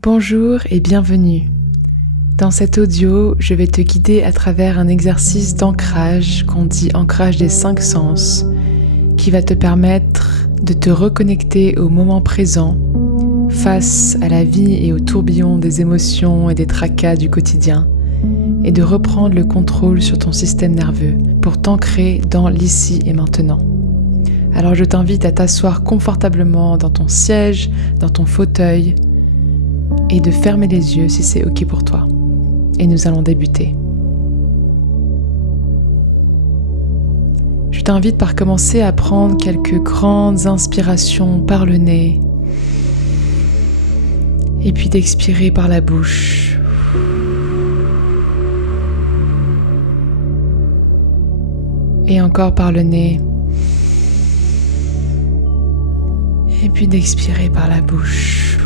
Bonjour et bienvenue. Dans cet audio, je vais te guider à travers un exercice d'ancrage qu'on dit ancrage des 5 sens, qui va te permettre de te reconnecter au moment présent face à la vie et au tourbillon des émotions et des tracas du quotidien et de reprendre le contrôle sur ton système nerveux pour t'ancrer dans l'ici et maintenant. Alors je t'invite à t'asseoir confortablement dans ton siège, dans ton fauteuil et de fermer les yeux si c'est OK pour toi. Et nous allons débuter. Je t'invite par commencer à prendre quelques grandes inspirations par le nez et puis d'expirer par la bouche. Et encore par le nez. Et puis d'expirer par la bouche.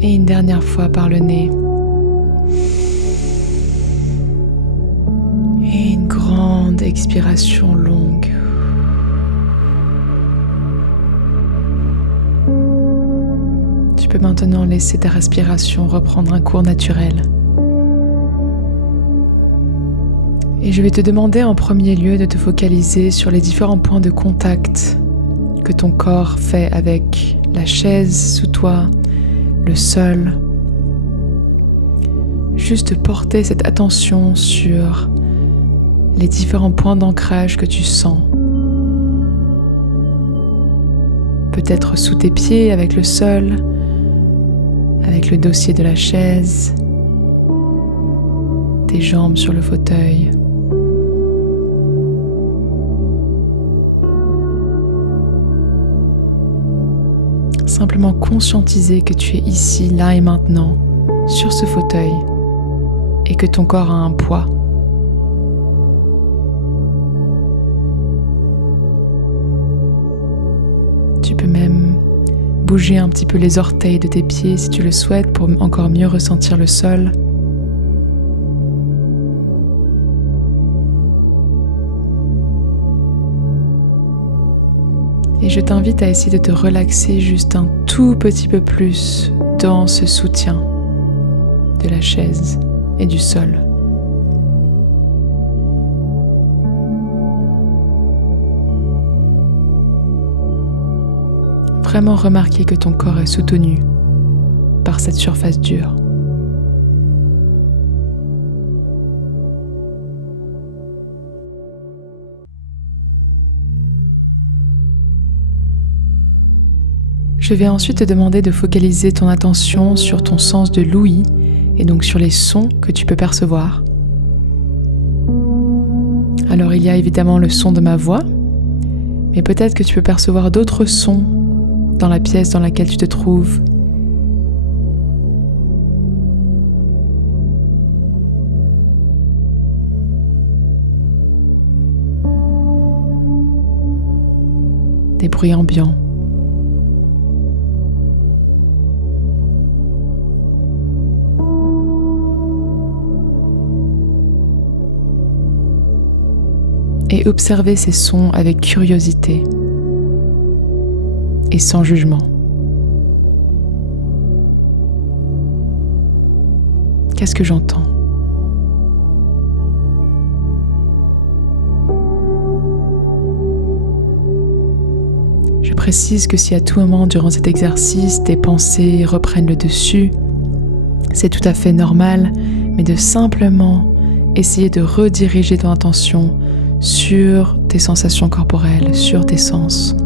Et une dernière fois par le nez. Et une grande expiration longue. Tu peux maintenant laisser ta respiration reprendre un cours naturel. Et je vais te demander en premier lieu de te focaliser sur les différents points de contact que ton corps fait avec la chaise sous toi, le sol. Juste porter cette attention sur les différents points d'ancrage que tu sens. Peut-être sous tes pieds avec le sol, avec le dossier de la chaise, tes jambes sur le fauteuil. Simplement conscientiser que tu es ici, là et maintenant, sur ce fauteuil, et que ton corps a un poids. Tu peux même bouger un petit peu les orteils de tes pieds si tu le souhaites pour encore mieux ressentir le sol. Et je t'invite à essayer de te relaxer juste un tout petit peu plus dans ce soutien de la chaise et du sol. Vraiment remarquer que ton corps est soutenu par cette surface dure. Je vais ensuite te demander de focaliser ton attention sur ton sens de l'ouïe et donc sur les sons que tu peux percevoir. Alors il y a évidemment le son de ma voix, mais peut-être que tu peux percevoir d'autres sons dans la pièce dans laquelle tu te trouves. Des bruits ambiants. Et observer ces sons avec curiosité et sans jugement. Qu'est-ce que j'entends ? Je précise que si à tout moment durant cet exercice, tes pensées reprennent le dessus, c'est tout à fait normal, mais de simplement essayer de rediriger ton attention sur tes sensations corporelles, sur tes sens.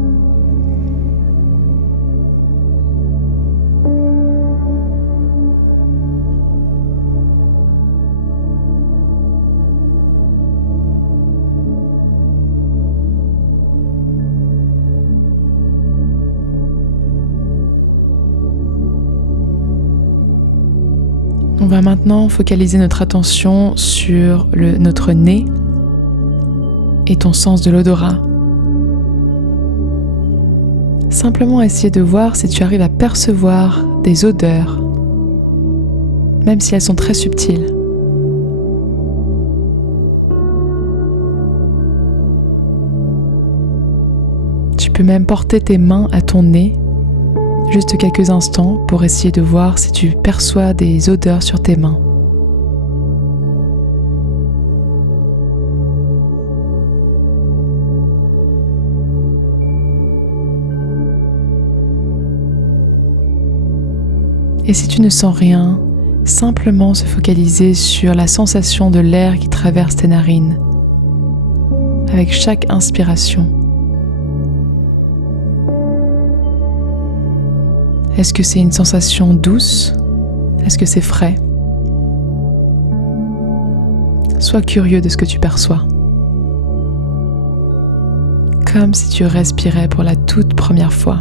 On va maintenant focaliser notre attention sur notre nez et ton sens de l'odorat. Simplement essayer de voir si tu arrives à percevoir des odeurs, même si elles sont très subtiles. peux même porter tes mains à ton nez, juste quelques instants pour essayer de voir si tu perçois des odeurs sur tes mains. Et si tu ne sens rien, simplement se focaliser sur la sensation de l'air qui traverse tes narines avec chaque inspiration. Est-ce que c'est une sensation douce? Est-ce que c'est frais? Sois curieux de ce que tu perçois. Comme si tu respirais pour la toute première fois.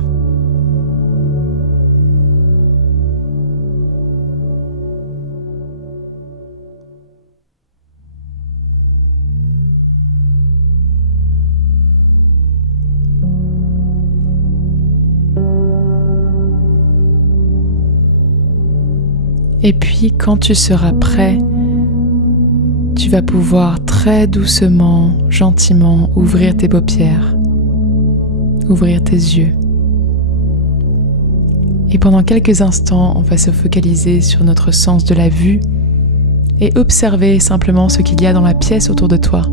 Et puis, quand tu seras prêt, tu vas pouvoir très doucement, gentiment ouvrir tes paupières, ouvrir tes yeux. Et pendant quelques instants, on va se focaliser sur notre sens de la vue et observer simplement ce qu'il y a dans la pièce autour de toi.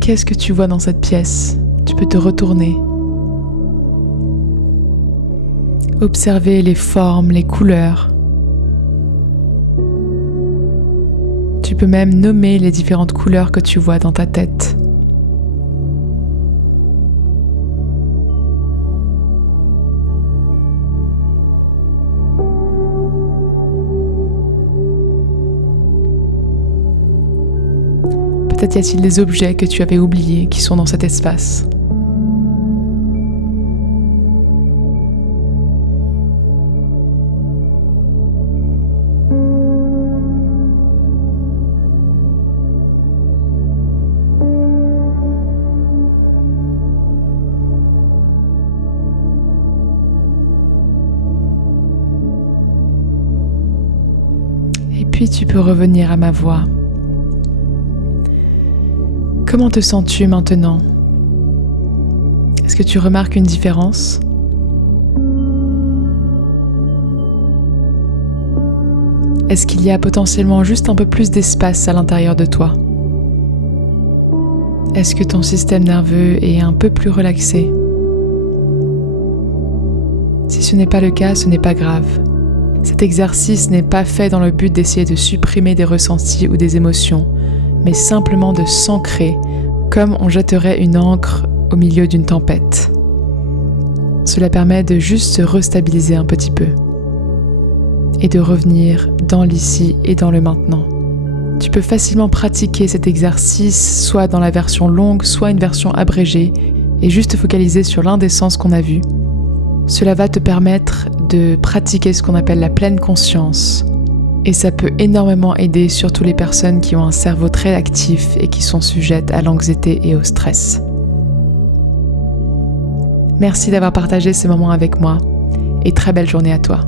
Qu'est-ce que tu vois dans cette pièce? Tu peux te retourner. Observer les formes, les couleurs. Tu peux même nommer les différentes couleurs que tu vois dans ta tête. Peut-être y a-t-il des objets que tu avais oubliés qui sont dans cet espace. Et puis tu peux revenir à ma voix. Comment te sens-tu maintenant? Est-ce que tu remarques une différence? Est-ce qu'il y a potentiellement juste un peu plus d'espace à l'intérieur de toi? Est-ce que ton système nerveux est un peu plus relaxé? Si ce n'est pas le cas, ce n'est pas grave. Cet exercice n'est pas fait dans le but d'essayer de supprimer des ressentis ou des émotions, mais simplement de s'ancrer comme on jetterait une ancre au milieu d'une tempête. Cela permet de juste se restabiliser un petit peu et de revenir dans l'ici et dans le maintenant. Tu peux facilement pratiquer cet exercice soit dans la version longue, soit une version abrégée et juste focaliser sur l'un des sens qu'on a vus. Cela va te permettre de pratiquer ce qu'on appelle la pleine conscience. Et ça peut énormément aider surtout les personnes qui ont un cerveau très actif et qui sont sujettes à l'anxiété et au stress. Merci d'avoir partagé ce moment avec moi et très belle journée à toi.